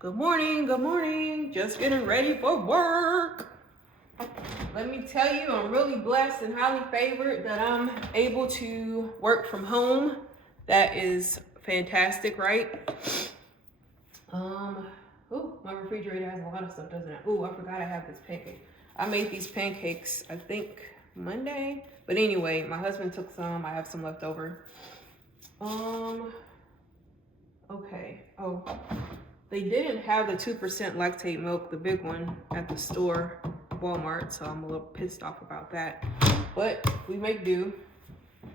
Good morning. Just getting ready for work. Let me tell you, I'm really blessed and highly favored that I'm able to work from home. That is fantastic, right? Oh, my refrigerator has a lot of stuff, doesn't it? Oh, I forgot I have this pancake. I made these pancakes, I think, Monday. But anyway, my husband took some. I have some left over. Okay. Oh, they didn't have the 2% lactate milk, the big one, at the store, Walmart, so I'm a little pissed off about that. But we make do.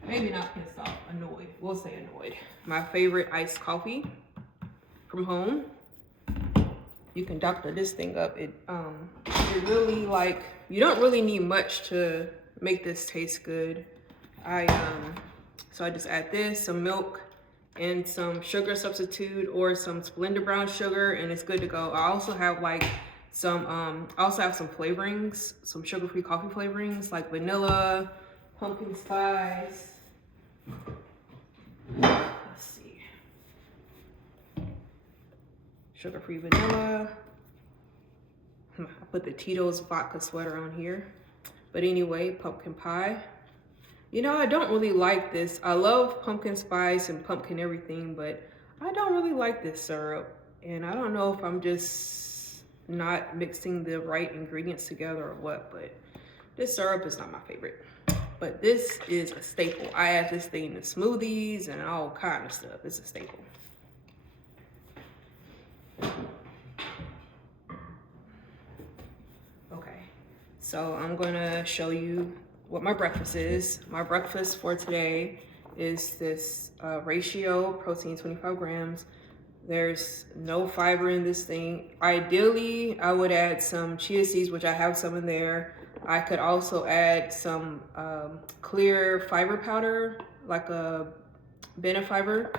Maybe not pissed off, annoyed. We'll say annoyed. My favorite iced coffee from home. You can doctor this thing up. It really, like, you don't really need much to make this taste good. So I just add this, some milk, and some sugar substitute or some Splenda brown sugar, and it's good to go. I also have like some flavorings, some sugar-free coffee flavorings like vanilla, pumpkin spice. Let's see. Sugar-free vanilla. I put the Tito's vodka sweater on here. But anyway, pumpkin pie. You know, I don't really like this. I love pumpkin spice and pumpkin everything, but I don't really like this syrup. And I don't know if I'm just not mixing the right ingredients together or what, but this syrup is not my favorite. But this is a staple. I add this thing to smoothies and all kind of stuff. It's a staple. Okay, so I'm gonna show you what my breakfast is. My breakfast for today is this ratio protein, 25 grams. There's no fiber in this thing. Ideally, I would add some chia seeds, which I have some in there. I could also add some clear fiber powder, like a Benefiber.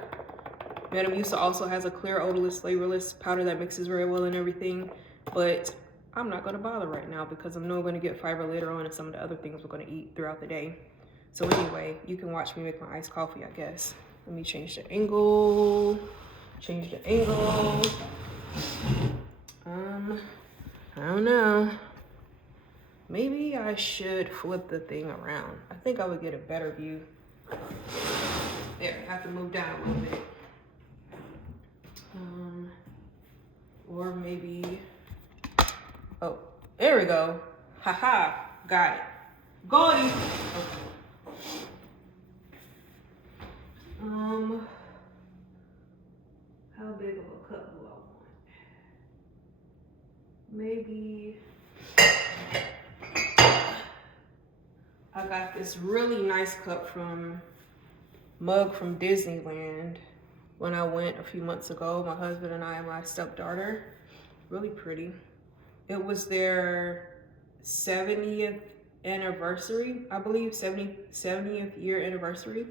Metamucil also has a clear, odorless, flavorless powder that mixes very well and everything. But I'm not gonna bother right now because I know I'm gonna get fiber later on and some of the other things we're gonna eat throughout the day. So anyway, you can watch me make my iced coffee, I guess. Let me change the angle. I don't know. Maybe I should flip the thing around. I think I would get a better view. There, I have to move down a little bit. Or maybe, oh, there we go. Haha, got it. Got it. Okay. How big of a cup do I want? Maybe, I got this really nice mug from Disneyland when I went a few months ago. My husband and I and my stepdaughter. Really pretty. It was their 70th anniversary, I believe, 70th year anniversary.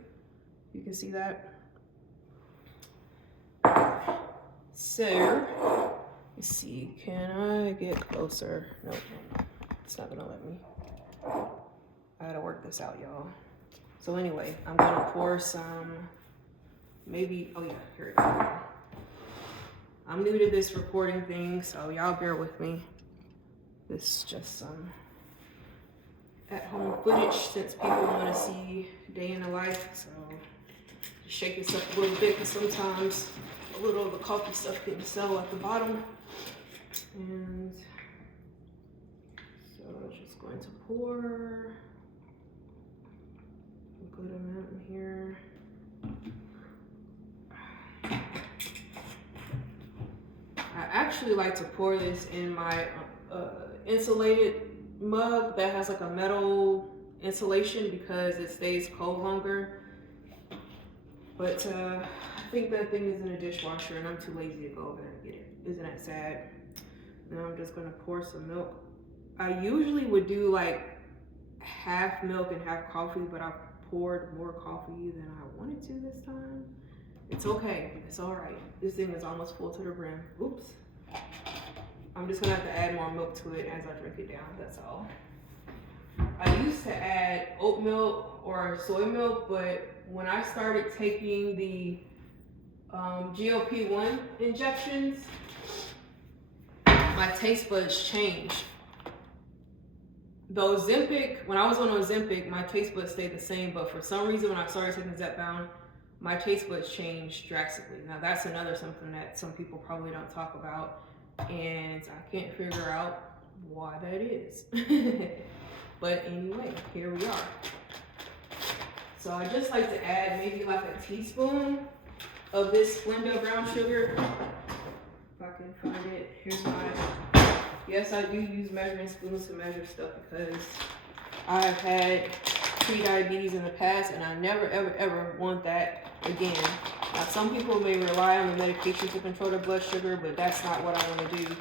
You can see that. So, let's see, can I get closer? No, it's not gonna let me. I gotta work this out, y'all. So anyway, I'm gonna pour some, maybe, oh yeah, here it is. I'm new to this recording thing, so y'all bear with me. This is just some at-home footage since people want to see day in the life. So just shake this up a little bit because sometimes a little of the coffee stuff didn't settle at the bottom. And so I'm just going to pour a good amount in here. I actually like to pour this in my insulated mug that has like a metal insulation because it stays cold longer. But I think that thing is in a dishwasher and I'm too lazy to go over there and get it. Isn't that sad? Now I'm just gonna pour some milk. I usually would do like half milk and half coffee, but I poured more coffee than I wanted to this time. It's okay, it's all right. This thing is almost full to the brim. Oops. I'm just gonna have to add more milk to it as I drink it down, that's all. I used to add oat milk or soy milk, but when I started taking the GLP-1 injections, my taste buds changed. The Ozempic, when I was on Ozempic, my taste buds stayed the same, but for some reason when I started taking Zepbound, my taste buds changed drastically. Now that's another something that some people probably don't talk about, and I can't figure out why that is. But anyway, here we are. So I just like to add maybe like a teaspoon of this Splenda brown sugar. If I can find it, here's mine. Yes, I do use measuring spoons to measure stuff because I've had pre-diabetes in the past and I never ever want that again. Now some people may rely on the medication to control their blood sugar, but that's not what I want to do.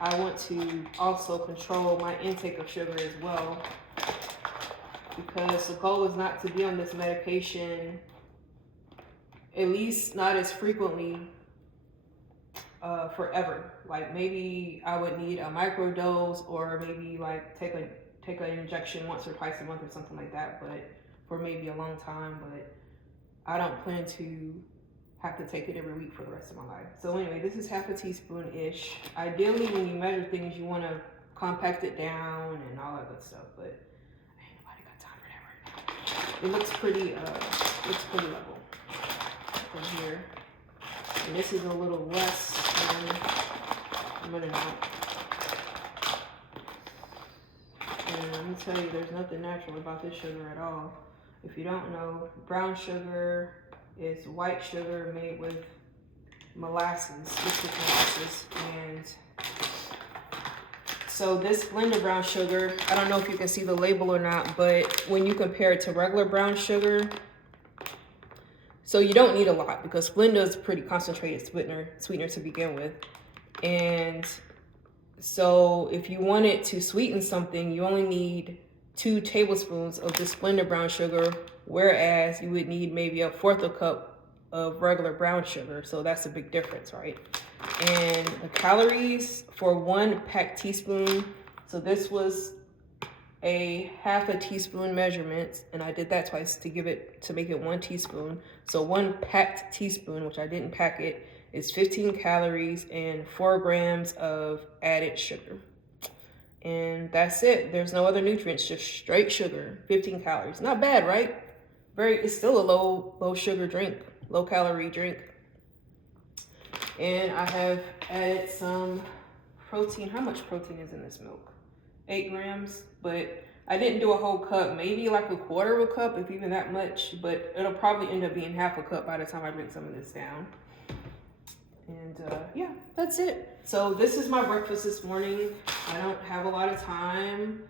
I want to also control my intake of sugar as well, because the goal is not to be on this medication, at least not as frequently, forever. Like maybe I would need a microdose, or maybe like take an injection once or twice a month or something like that, but for maybe a long time. But I don't plan to have to take it every week for the rest of my life. So anyway, this is half a teaspoon-ish. Ideally, when you measure things, you want to compact it down and all that good stuff, but ain't nobody got time for that right now. It looks pretty level from here. And this is a little less than a minute out. And let me tell you, there's nothing natural about this sugar at all. If you don't know, brown sugar is white sugar made with molasses, biscuit molasses. And so this Splenda brown sugar, I don't know if you can see the label or not, but when you compare it to regular brown sugar, so you don't need a lot because Splenda is a pretty concentrated sweetener to begin with. And so if you wanted to sweeten something, you only need 2 tablespoons of the Splenda brown sugar, whereas you would need maybe 1/4 cup of regular brown sugar. So that's a big difference, right? And the calories for 1 packed teaspoon, so this was a half a teaspoon measurement, and I did that twice to make it 1 teaspoon. So 1 packed teaspoon, which I didn't pack it, is 15 calories and 4 grams of added sugar. And that's it. There's no other nutrients, just straight sugar, 15 calories. Not bad, right? It's still a low sugar drink, low calorie drink. And I have added some protein. How much protein is in this milk? 8 grams, but I didn't do a whole cup, maybe like 1/4 cup, if even that much, but it'll probably end up being half a cup by the time I bring some of this down. And yeah, that's it. So this is my breakfast this morning. I don't have a lot of time.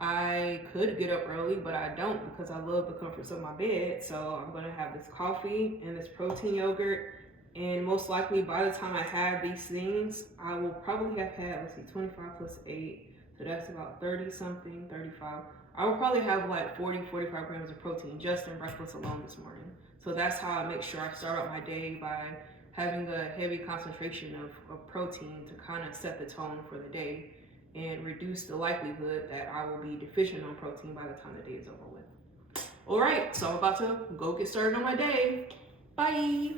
I could get up early, but I don't because I love the comforts of my bed. So I'm gonna have this coffee and this protein yogurt. And most likely by the time I have these things, I will probably have had, let's see, 25 plus 8. So that's about 30 something, 35. I will probably have like 45 grams of protein just in breakfast alone this morning. So that's how I make sure I start out my day, by having a heavy concentration of protein to kind of set the tone for the day and reduce the likelihood that I will be deficient on protein by the time the day is over with. All right, so I'm about to go get started on my day. Bye.